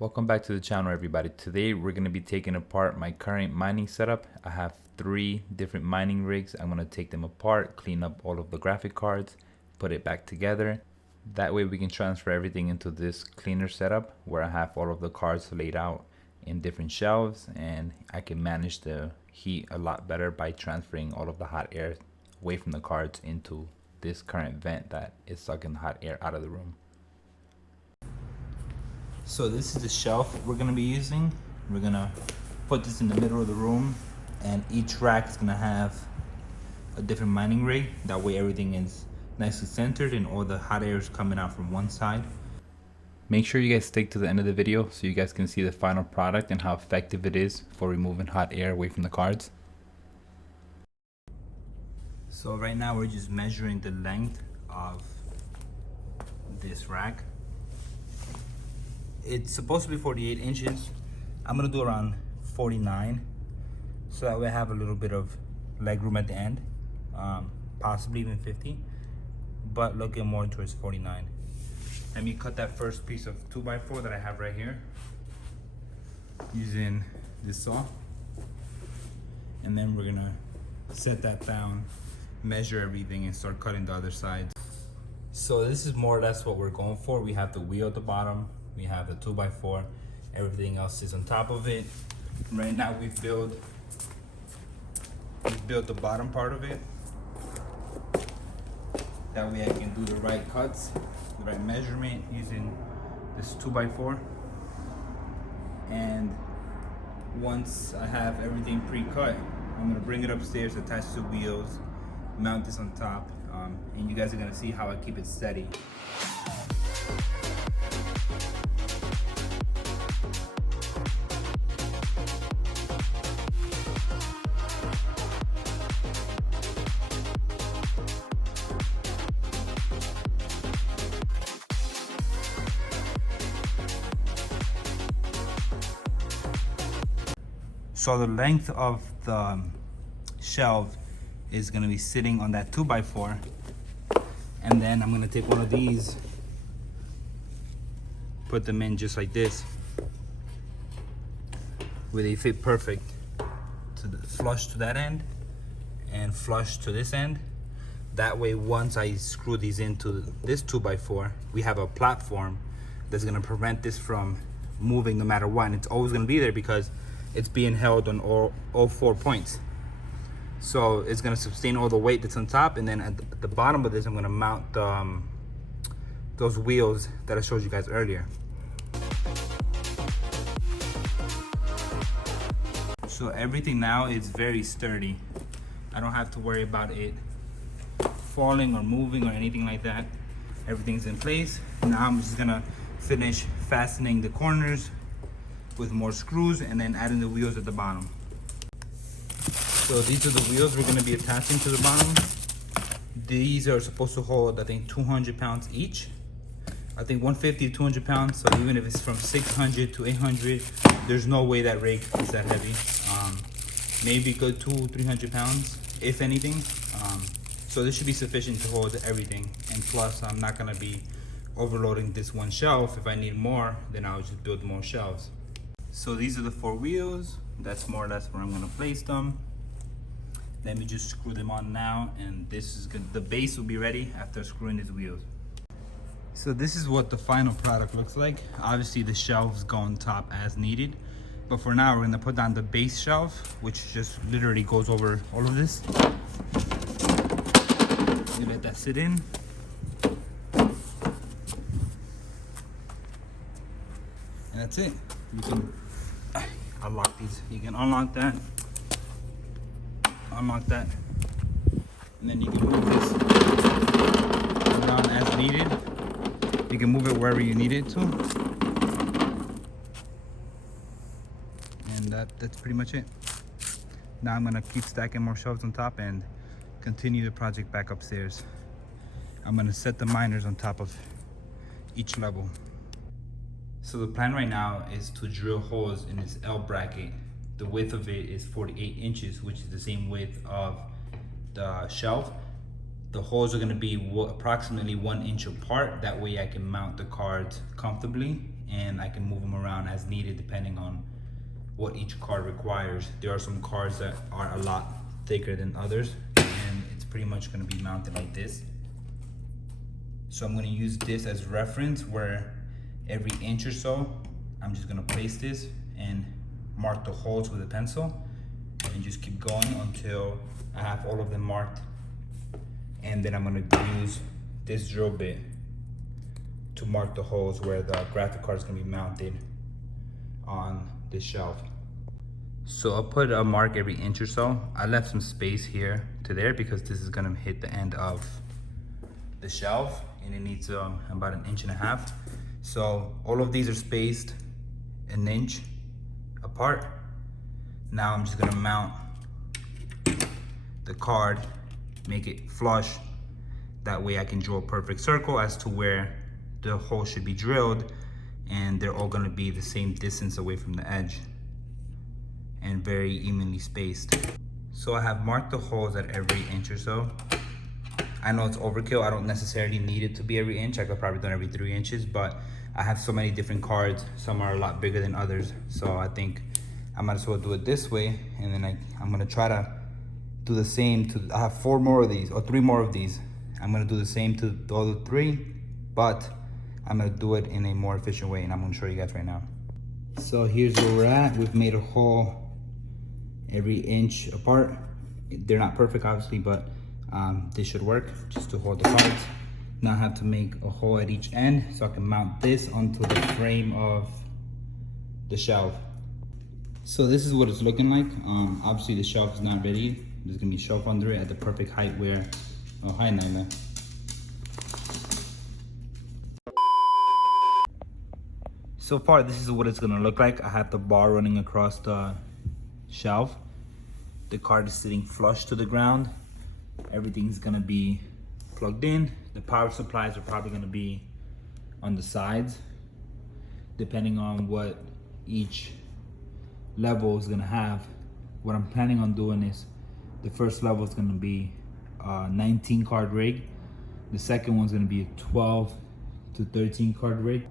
Welcome back to the channel, everybody. Today we're going to be taking apart my current mining setup. I have 3 different mining rigs. I'm going to take them apart, clean up all of the graphic cards, put it back together. That way we can transfer everything into this cleaner setup where I have all of the cards laid out in different shelves, and I can manage the heat a lot better by transferring all of the hot air away from the cards into this current vent that is sucking hot air out of the room. So this is the shelf we're gonna be using. We're gonna put this in the middle of the room, and each rack is gonna have a different mining rig. That way everything is nicely centered and all the hot air is coming out from one side. Make sure you guys stick to the end of the video so you guys can see the final product and how effective it is for removing hot air away from the cards. So right now we're just measuring the length of this rack. It's supposed to be 48 inches. I'm gonna do around 49, so that way I have a little bit of leg room at the end, possibly even 50, but looking more towards 49. Let me cut that first piece of 2x4 that I have right here using this saw, and then we're gonna set that down, measure everything, and start cutting the other sides. So this is more or less what we're going for. We have the wheel at the bottom, we have the 2x4, everything else is on top of it. Right now we've built the bottom part of it. That way I can do the right cuts, the right measurement using this 2x4. And once I have everything pre-cut, I'm gonna bring it upstairs, attach the wheels, mount this on top, and you guys are gonna see how I keep it steady. So the length of the shelf is gonna be sitting on that 2x4. And then I'm gonna take one of these, put them in just like this, where they fit perfect to the flush to that end and flush to this end. That way, once I screw these into this 2x4, we have a platform that's gonna prevent this from moving no matter what. And it's always gonna be there because it's being held on all 4 points. So it's gonna sustain all the weight that's on top, and then at the bottom of this, I'm gonna mount those wheels that I showed you guys earlier. So everything now is very sturdy. I don't have to worry about it falling or moving or anything like that. Everything's in place. Now I'm just gonna finish fastening the corners with more screws and then adding the wheels at the bottom. So these are the wheels we're gonna be attaching to the bottom. These are supposed to hold, I think, 200 pounds each. I think 150 to 200 pounds. So even if it's from 600 to 800, there's no way that rig is that heavy. Maybe good 200-300 pounds, if anything. So this should be sufficient to hold everything. And plus, I'm not gonna be overloading this one shelf. If I need more, then I'll just build more shelves. So these are the 4 wheels. That's more or less where I'm gonna place them. Let me just screw them on now, and this is good. The base will be ready after screwing these wheels. So this is what the final product looks like. Obviously the shelves go on top as needed, but for now we're gonna put down the base shelf, which just literally goes over all of this. You let that sit in. And that's it. You can unlock these. You can unlock that, and then you can move this around as needed. You can move it wherever you need it to. And that's pretty much it. Now I'm gonna keep stacking more shelves on top and continue the project back upstairs. I'm gonna set the miners on top of each level. So the plan right now is to drill holes in this L bracket. The width of it is 48 inches, which is the same width of the shelf. The holes are going to be approximately 1 inch apart. That way I can mount the cards comfortably and I can move them around as needed depending on what each card requires. There are some cards that are a lot thicker than others, and it's pretty much going to be mounted like this. So I'm going to use this as reference, where every inch or so I'm just going to place this and mark the holes with a pencil, and just keep going until I have all of them marked. And then I'm going to use this drill bit to mark the holes where the graphic card is going to be mounted on this shelf. So I'll put a mark every inch or so. I left some space here to there because this is going to hit the end of the shelf, and it needs about 1.5 inches. So all of these are spaced 1 inch apart. Now I'm just going to mount the card, make it flush. That way I can draw a perfect circle as to where the hole should be drilled, and they're all going to be the same distance away from the edge and very evenly spaced. So I have marked the holes at every inch or so. I know it's overkill. I don't necessarily need it to be every inch. I could probably do it every 3 inches, but I have so many different cards. Some are a lot bigger than others. So I think I might as well do it this way. And then I'm gonna try to do the same I have 4 more of these, or 3 more of these. I'm gonna do the same to the other 3, but I'm gonna do it in a more efficient way, and I'm gonna show you guys right now. So here's where we're at. We've made a hole every inch apart. They're not perfect, obviously, but this should work just to hold the cards. Now I have to make a hole at each end so I can mount this onto the frame of the shelf. So this is what it's looking like. Obviously the shelf is not ready. There's gonna be a shelf under it at the perfect height where, oh hi Nyla. So far this is what it's gonna look like. I have the bar running across the shelf. The card is sitting flush to the ground. Everything's gonna be plugged in. The power supplies are probably gonna be on the sides, depending on what each level is gonna have. What I'm planning on doing is, the first level is gonna be a 19 card rig. The second one's gonna be a 12 to 13 card rig.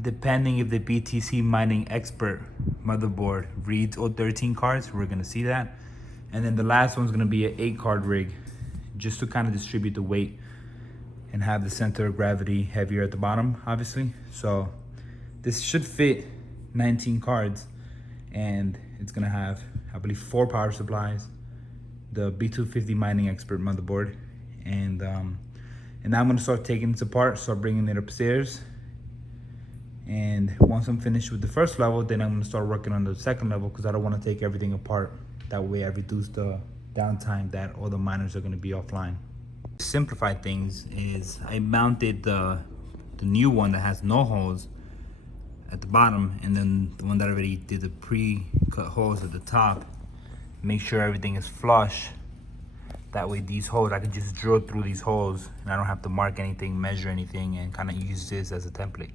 Depending if the BTC Mining Expert motherboard reads all 13 cards, we're gonna see that. And then the last one's gonna be an 8 card rig, just to kind of distribute the weight and have the center of gravity heavier at the bottom, obviously. So this should fit 19 cards, and it's gonna have, I believe, 4 power supplies, the B250 Mining Expert motherboard, and now I'm gonna start taking this apart, start bringing it upstairs. And once I'm finished with the first level, then I'm gonna start working on the second level, because I don't wanna take everything apart. That way I reduce the downtime that all the miners are gonna be offline. To simplify things is I mounted the new one that has no holes at the bottom, and then the one that already did the pre-cut holes at the top. Make sure everything is flush. That way these holes, I can just drill through these holes and I don't have to mark anything, measure anything, and kind of use this as a template.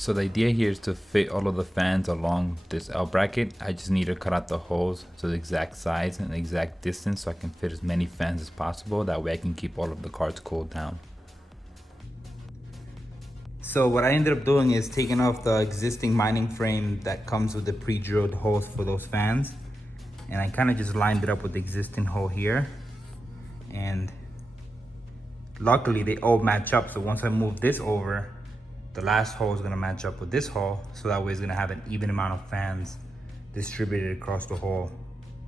So the idea here is to fit all of the fans along this L bracket. I just need to cut out the holes to the exact size and the exact distance so I can fit as many fans as possible. That way I can keep all of the cards cooled down. So what I ended up doing is taking off the existing mining frame that comes with the pre-drilled holes for those fans. And I kind of just lined it up with the existing hole here. And luckily they all match up. So once I move this over, the last hole is gonna match up with this hole, so that way it's gonna have an even amount of fans distributed across the whole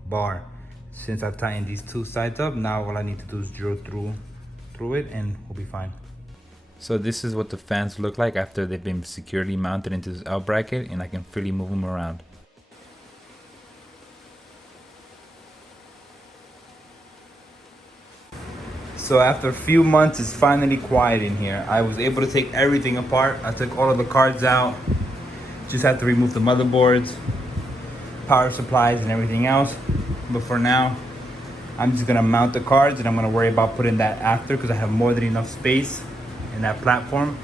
bar. Since I've tightened these 2 sides up, now all I need to do is drill through it and we'll be fine. So this is what the fans look like after they've been securely mounted into this L bracket, and I can freely move them around. So after a few months, it's finally quiet in here. I was able to take everything apart. I took all of the cards out. Just had to remove the motherboards, power supplies, and everything else. But for now, I'm just gonna mount the cards, and I'm gonna worry about putting that after, because I have more than enough space in that platform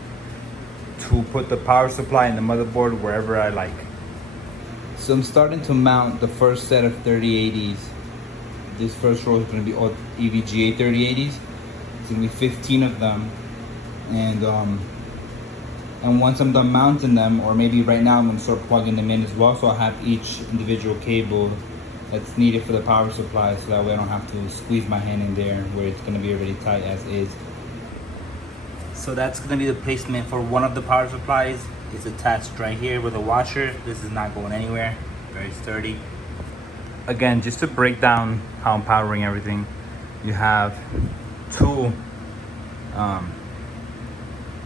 to put the power supply and the motherboard wherever I like. So I'm starting to mount the first set of 3080s. This first row is gonna be all EVGA 3080s. It's gonna be 15 of them, and once I'm done mounting them, or maybe right now, I'm gonna start plugging them in as well, so I'll have each individual cable that's needed for the power supply, so that way I don't have to squeeze my hand in there where it's gonna be already tight as is. So that's gonna be the placement for one of the power supplies. It's attached right here with a washer. This is not going anywhere, very sturdy. Again, just to break down how I'm powering everything, you have two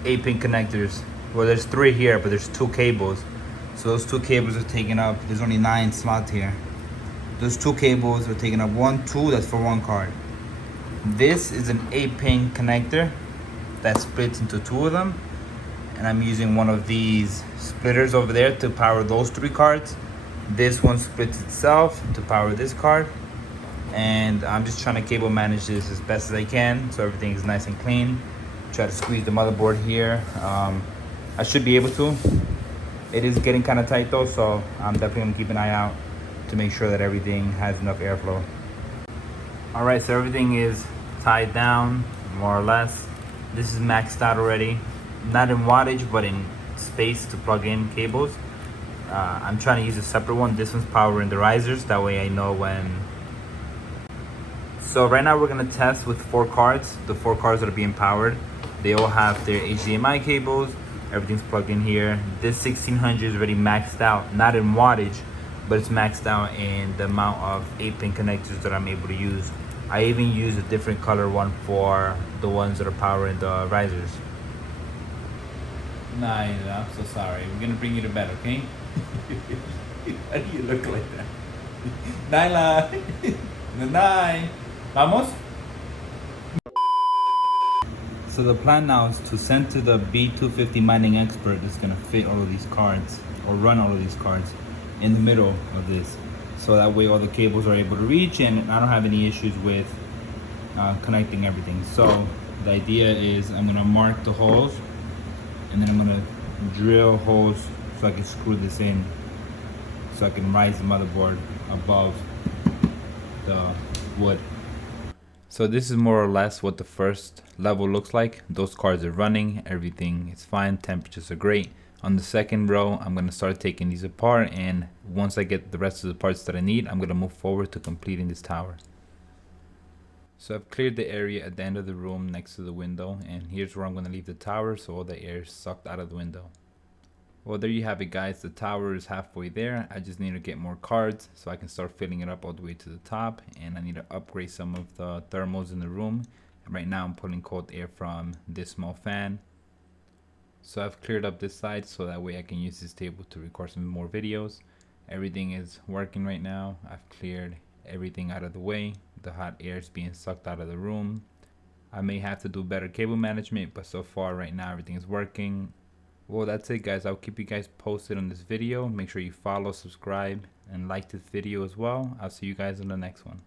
8-pin connectors. Well, there's 3 here, but there's 2 cables. So those 2 cables are taking up, there's only 9 slots here. Those 2 cables are taking up 1, 2, that's for 1 card. This is an 8-pin connector that splits into 2 of them. And I'm using one of these splitters over there to power those 3 cards. This one splits itself to power this card. And I'm just trying to cable manage this as best as I can, so everything is nice and clean. Try to squeeze the motherboard here. I should be able to. It is getting kind of tight though, so I'm definitely gonna keep an eye out to make sure that everything has enough airflow. All right, so everything is tied down, more or less. This is maxed out already. Not in wattage, but in space to plug in cables. I'm trying to use a separate one. This one's powering the risers, that way I know when. So right now we're gonna test with 4 cards. The 4 cards that are being powered, they all have their HDMI cables. Everything's plugged in here. This 1600 is already maxed out, not in wattage, but it's maxed out in the amount of 8-pin connectors that I'm able to use. I even use a different color one for the ones that are powering the risers. Nyla, I'm so sorry. We're gonna bring you to bed, okay? Why do you look like that? Nyla! Nanay! Vamos? So the plan now is to send to the B250 mining expert that's gonna fit all of these cards, or run all of these cards in the middle of this. So that way all the cables are able to reach, and I don't have any issues with connecting everything. So the idea is I'm gonna mark the holes, and then I'm gonna drill holes so I can screw this in, so I can rise the motherboard above the wood. So this is more or less what the first level looks like. Those cards are running, everything is fine, temperatures are great. On the second row, I'm gonna start taking these apart, and once I get the rest of the parts that I need, I'm gonna move forward to completing this tower. So I've cleared the area at the end of the room next to the window, and here's where I'm gonna leave the tower so all the air is sucked out of the window. Well, there you have it, guys. The tower is halfway there. I just need to get more cards so I can start filling it up all the way to the top, and I need to upgrade some of the thermals in the room. And right now I'm pulling cold air from this small fan. So I've cleared up this side so that way I can use this table to record some more videos. Everything is working right now. I've cleared everything out of the way. The hot air is being sucked out of the room. I may have to do better cable management, but so far right now everything is working. Well, that's it, guys. I'll keep you guys posted on this video. Make sure you follow, subscribe, and like this video as well. I'll see you guys in the next one.